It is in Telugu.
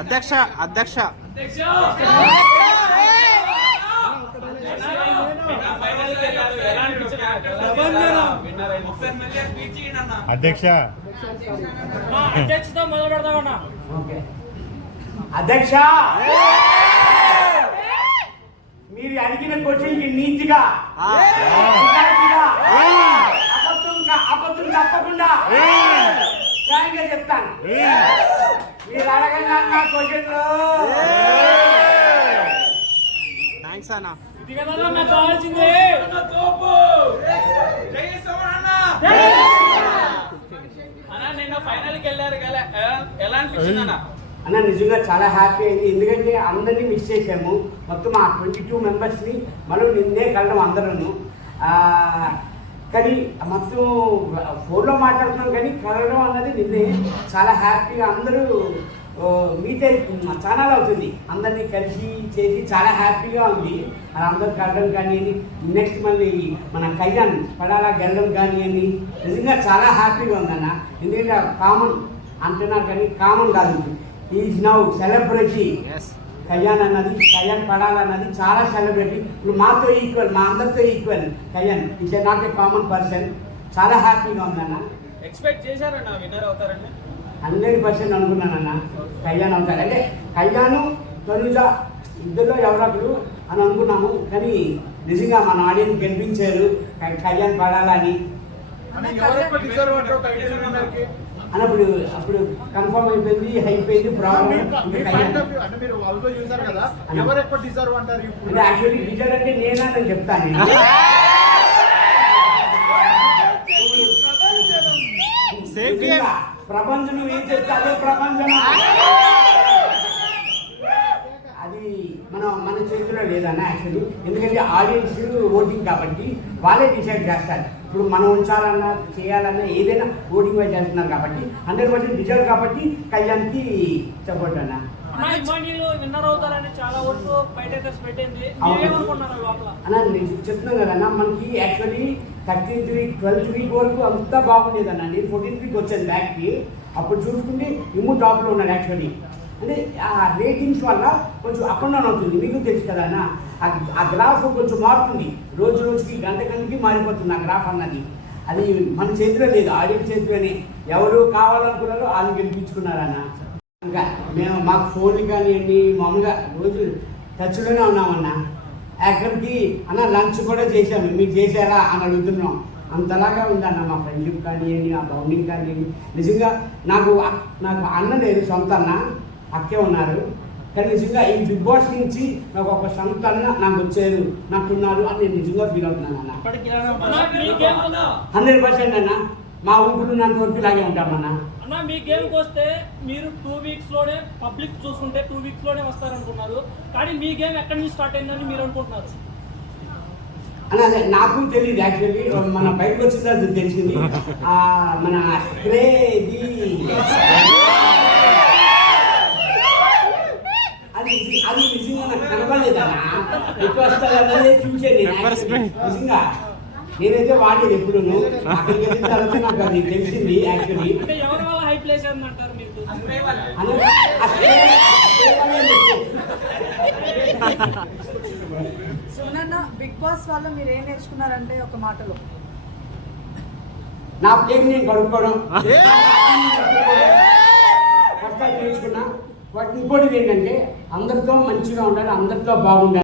అధ్యక్ష అధ్యక్ష అధ్యక్ష అధ్యక్షతో మొదలు పెడతామన్నా. అధ్యక్ష మీరు అడిగిన క్వశ్చన్ కి నీతిగా అబద్ధం తప్పకుండా న్యాయంగా చెప్తాను. మీరు అడగండి క్వశ్చన్. థ్యాంక్స్ అన్న. ఇది కదా నాకు కావాల్సింది. అన్నా నిన్న ఫైనల్కి వెళ్ళారు కదా, ఎలా అనిపించింది అన్న? అన్న నిజంగా చాలా హ్యాపీ అయింది. ఎందుకంటే అందరినీ మిస్ చేసాము. మొత్తం ఆ 22 మెంబర్స్ని మనం నిన్నే కలడం అందరూ. కానీ మొత్తం ఫోన్లో మాట్లాడుతున్నాం కానీ కలవడం అన్నది నిన్నే. చాలా హ్యాపీగా అందరూ మీతో ఛానల్ అవుతుంది. అందరినీ కలిసి చేసి చాలా హ్యాపీగా ఉంది. అది అందరూ కలడం కానివ్వండి, నెక్స్ట్ మళ్ళీ మన కళ్యాణ్ పడాలా గెలడం కానివ్వండి, నిజంగా చాలా హ్యాపీగా ఉందన్న. ఎందుకంటే కామన్ అంటున్నారు కానీ కామన్ కాదు. Is now celebrity. కళ్యాణ్ అన్నది, కళ్యాణ్ పడాలన్నది చాలా సెలబ్రిటీ. ఇప్పుడు మాతో ఈక్వల్, మా అందరితో equal. Kalyan is not a common person. చాలా హ్యాపీగా ఉందన్న. ఎక్స్పెక్ట్ చేశారన్న విన్నర్ అవుతారని? 100% అనుకున్నానన్న కళ్యాణ్ అవుతారు. అంటే కళ్యాణ్ తనుజ ఇద్దరిలో ఎవరొకరు అని అనుకున్నాము. కానీ నిజంగా మన ఆడియన్స్ గెలిపించారు కళ్యాణ్ పడాలని అన్నప్పుడు. అప్పుడు కన్ఫర్మ్ అయిపోయింది ప్రాబ్లం. అంటే యాక్చువల్లీ డిజర్వ్ అంటే నేనని చెప్తాను. ప్రపంచం ఏం చెప్తే అదే ప్రపంచం. అది మన చేతిలో లేదన్న యాక్చువల్లీ. ఎందుకంటే ఆడియన్స్ ఓటింగ్ కాబట్టి వాళ్ళే డిసైడ్ చేస్తారు. ఇప్పుడు మనం ఉంచాలన్నా చేయాలన్నా ఏదైనా ఓటింగ్ వైజ్ చేస్తున్నారు కాబట్టి 100% డిజర్వ్ కాబట్టి కళ్యాణ్కి సపోర్ట్ అన్న. విన్నర్ అవుతారని చాలా వరకు బయట పెట్టింది. అన్న నేను చెప్తున్నాను కదన్నా, మనకి actually 13th week 12th week వరకు అంతా బాగుండేదన్న. నేను 14th వీక్ వచ్చాను బ్యాక్కి. అప్పుడు చూసుకుంటే ఇమ్ము టాప్లో ఉన్నాడు యాక్చువల్లీ. అంటే ఆ రేటింగ్స్ వల్ల కొంచెం అప్ అండ్ డౌన్ అవుతుంది. మీకు తెలుసు కదా అన్న, ఆ గ్రాఫ్ కొంచెం మారుతుంది. రోజు రోజుకి గంట గంటకి మారిపోతుంది ఆ గ్రాఫ్ అన్నది. అది మన చేతిలో లేదు, ఆడియన్స్ చేతిలోనే. ఎవరు కావాలనుకున్నారో వాళ్ళు గెలిపించుకున్నారన్న. ఇంకా మేము మాకు ఫోన్లు కానివ్వండి మామూలుగా రోజు టచ్లోనే ఉన్నామన్నా. అక్కడికి అన్న లంచ్ కూడా చేశాము, మీకు చేశారా అని అడుగుతున్నాం. అంతలాగా ఉందన్న మా ఫ్రెండ్షిప్ కానివ్వండి, ఆ బౌండింగ్ కానివ్వండి. నిజంగా నాకు అన్న లేదు, సొంత అన్న, అక్కే ఉన్నారు. కానీ నిజంగా ఈ బిగ్ బాస్ నుంచి నాకు ఒక సొంత అన్న నాకు వచ్చారు, నాకున్నారు అని నేను నిజంగా ఫీల్ అవుతున్నాను అన్న. 100% అన్న. మా ఊపిరి ఉన్నంత వరకు ఇలాగే ఉంటామన్నా. అన్న మీ గేమ్కి వస్తే మీరు 2 వీక్స్లోనే పబ్లిక్ చూసుకుంటే 2 వీక్స్లోనే వస్తారనుకున్నారు. కానీ మీ గేమ్ ఎక్కడి నుంచి స్టార్ట్ అయిందని మీరు అనుకుంటున్నారు అన్న? అదే నాకు తెలియదు యాక్చువల్లీ. మన బయటకు వచ్చిన తర్వాత తెలిసింది. మన స్ప్రే ఇది అది నిజంగా నాకు కనపడలేదన్నా. ఎక్కువ వస్తారన్నదే చూసాను నిజంగా. నేనైతే వాడేది ఎప్పుడు అక్కడికి వెళ్ళిన తర్వాత నాకు అది తెలిసింది యాక్చువల్లీ. సుమనన్న, బిగ్ బాస్ వల్ల మీరు ఏం నేర్చుకున్నారంటే ఒక మాటలో? నా ప్లేట్ నేను కడుక్కోవడం నేర్చుకున్నా. ఇంకోటి ఏంటంటే అందరితో మంచిగా ఉండాలి, అందరితో బాగుండాలి.